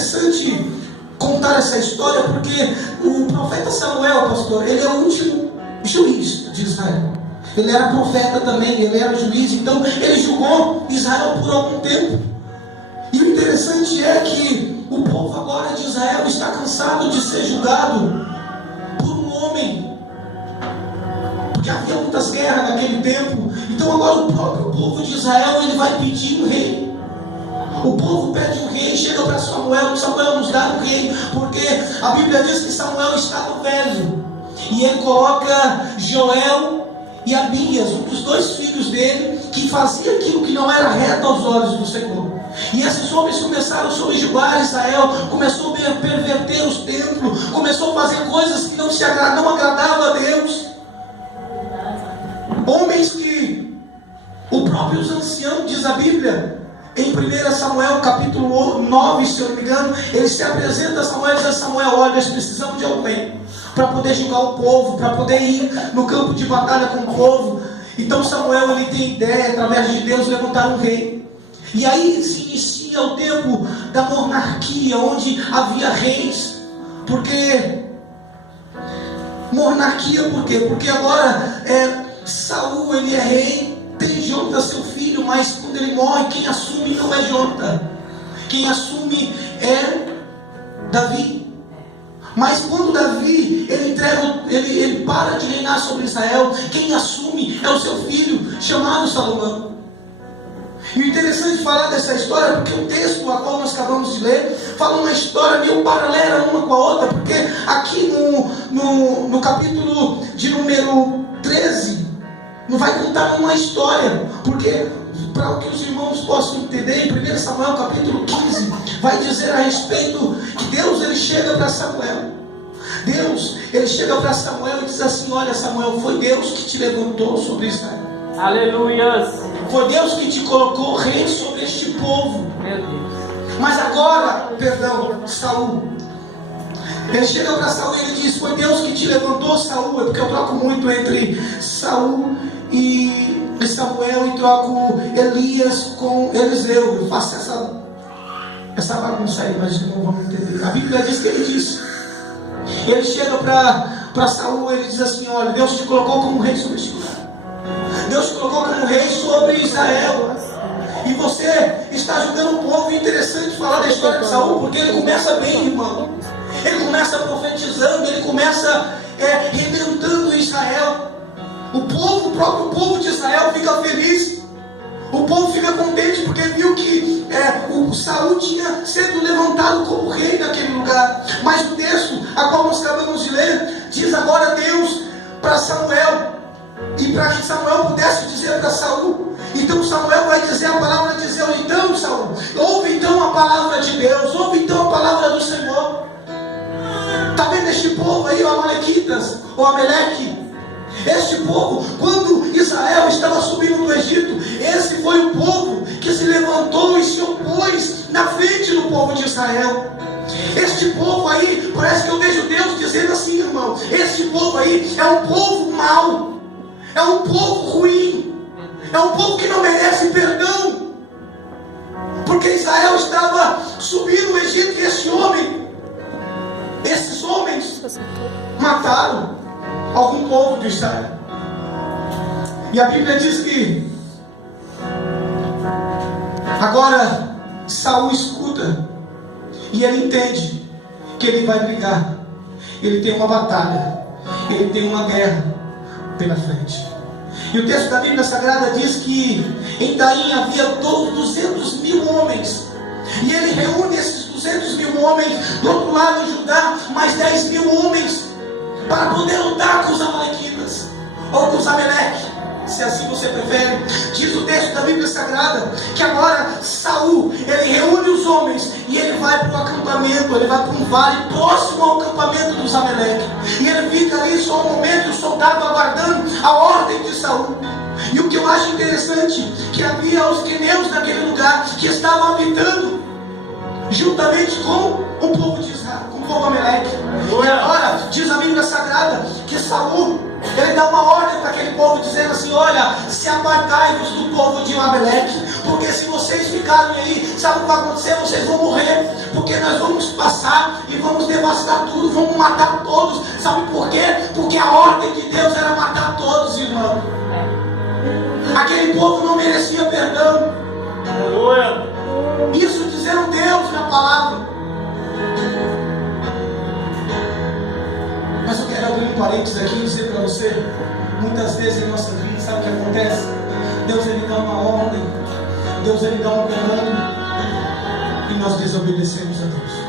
interessante contar essa história porque o profeta Samuel, pastor, ele é o último juiz de Israel. Ele era profeta também, ele era juiz, então ele julgou Israel por algum tempo. E o interessante é que o povo agora de Israel está cansado de ser julgado por um homem, porque havia muitas guerras naquele tempo. Então agora o próprio povo de Israel, ele vai pedir um rei. O povo pede um rei, chega para Samuel, Samuel nos dá um rei, porque a Bíblia diz que Samuel estava velho, e ele coloca Joel e Abias, um dos dois filhos dele, que fazia aquilo que não era reto aos olhos do Senhor. E esses homens começaram a subjugar Israel, começou a perverter os templos, começou a fazer coisas que não agradavam a Deus. Homens que o próprio ancião, diz a Bíblia, em 1 Samuel capítulo 9, se eu não me engano, ele se apresenta a Samuel e diz a Samuel: olha, nós precisamos de alguém para poder julgar o povo, para poder ir no campo de batalha com o povo. Então Samuel, ele tem ideia, através de Deus, levantar um rei. E aí se inicia o tempo da monarquia, onde havia reis. Porque monarquia, por quê? Porque agora Saul, ele é rei, tem Jonatã seu filho, mas quando ele morre, quem assume não é Jonatã, quem assume é Davi. Mas quando Davi ele para de reinar sobre Israel, quem assume é o seu filho, chamado Salomão. E o interessante de falar dessa história, porque o texto a qual nós acabamos de ler fala uma história meio paralela uma com a outra, porque aqui no capítulo de número 13 não vai contar uma história, porque para que os irmãos possam entender, em 1 Samuel capítulo 15 vai dizer a respeito que Deus, ele chega para Samuel. Deus, ele chega para Samuel e diz assim: olha Samuel, foi Deus que te levantou sobre Israel. Aleluias. Foi Deus que te colocou rei sobre este povo. Meu Deus. Mas agora, Saul, ele chega para Saul e ele diz: foi Deus que te levantou, Saul. É porque eu troco muito entre Saul e Samuel, e troco Elias com Eliseu. Eu faço essa bagunça aí, mas não vamos entender. A Bíblia diz que ele disse. Ele chega para Saul e ele diz assim: olha, Deus te colocou como rei sobre este lugar. Deus te colocou como rei sobre Israel. E você está ajudando o povo. Interessante falar da história de Saul, porque ele começa bem, irmão. Ele começa profetizando, ele começa rebentando Israel. O próprio povo de Israel fica feliz. O povo fica contente porque viu que o Saul tinha sido levantado como rei naquele lugar. Mas o texto a qual nós acabamos de ler diz agora Deus para Samuel, e para que Samuel pudesse dizer para Saul. Então Samuel vai dizer a palavra, dizer: então Saul, ouve então a palavra de Deus, ouve então a palavra do Senhor. Está vendo este povo aí, o Amalequitas, o Ameleque? Este povo, quando Israel estava subindo do Egito, esse foi o povo que se levantou e se opôs na frente do povo de Israel. Este povo aí, parece que eu vejo Deus dizendo assim, irmão: este povo aí é um povo mau, é um povo ruim, é um povo que não merece perdão, porque Israel estava subindo o Egito e esses homens mataram algum povo de Israel. E a Bíblia diz que agora Saul escuta e ele entende que ele vai brigar, ele tem uma batalha, ele tem uma guerra pela frente. E o texto da Bíblia Sagrada diz que em Daim havia 200.000 homens, e ele reúne esses 200.000 homens do outro lado de Judá, mais 10.000 homens, para poder lutar com os Amalequitas, ou com os Ameleque, se assim você prefere. Diz o texto da Bíblia Sagrada que agora Saul, ele reúne os homens e ele vai para o acampamento, ele vai para um vale próximo ao acampamento dos Ameleque, e ele fica ali só um momento, o soldado aguardando a ordem de Saul. E o que eu acho interessante, que havia os queneus naquele lugar, que estavam habitando juntamente com o povo de Israel, com o povo Ameleque. E agora diz a Bíblia Sagrada que Saul, ele dá uma ordem para aquele povo, dizendo assim: olha, se apartai-vos do povo de Ameleque, porque se vocês ficarem aí, sabe o que vai acontecer? Vocês vão morrer, Porque nós vamos passar e vamos devastar tudo, vamos matar todos. Sabe por quê? Porque a ordem de Deus era matar todos, irmão. Aquele povo não merecia perdão. Isso dizendo Deus na palavra. Mas eu quero abrir um parênteses aqui e dizer para você, muitas vezes em nossa vida, sabe o que acontece? Deus ele dá uma ordem, Deus ele dá um comando, e nós desobedecemos a Deus.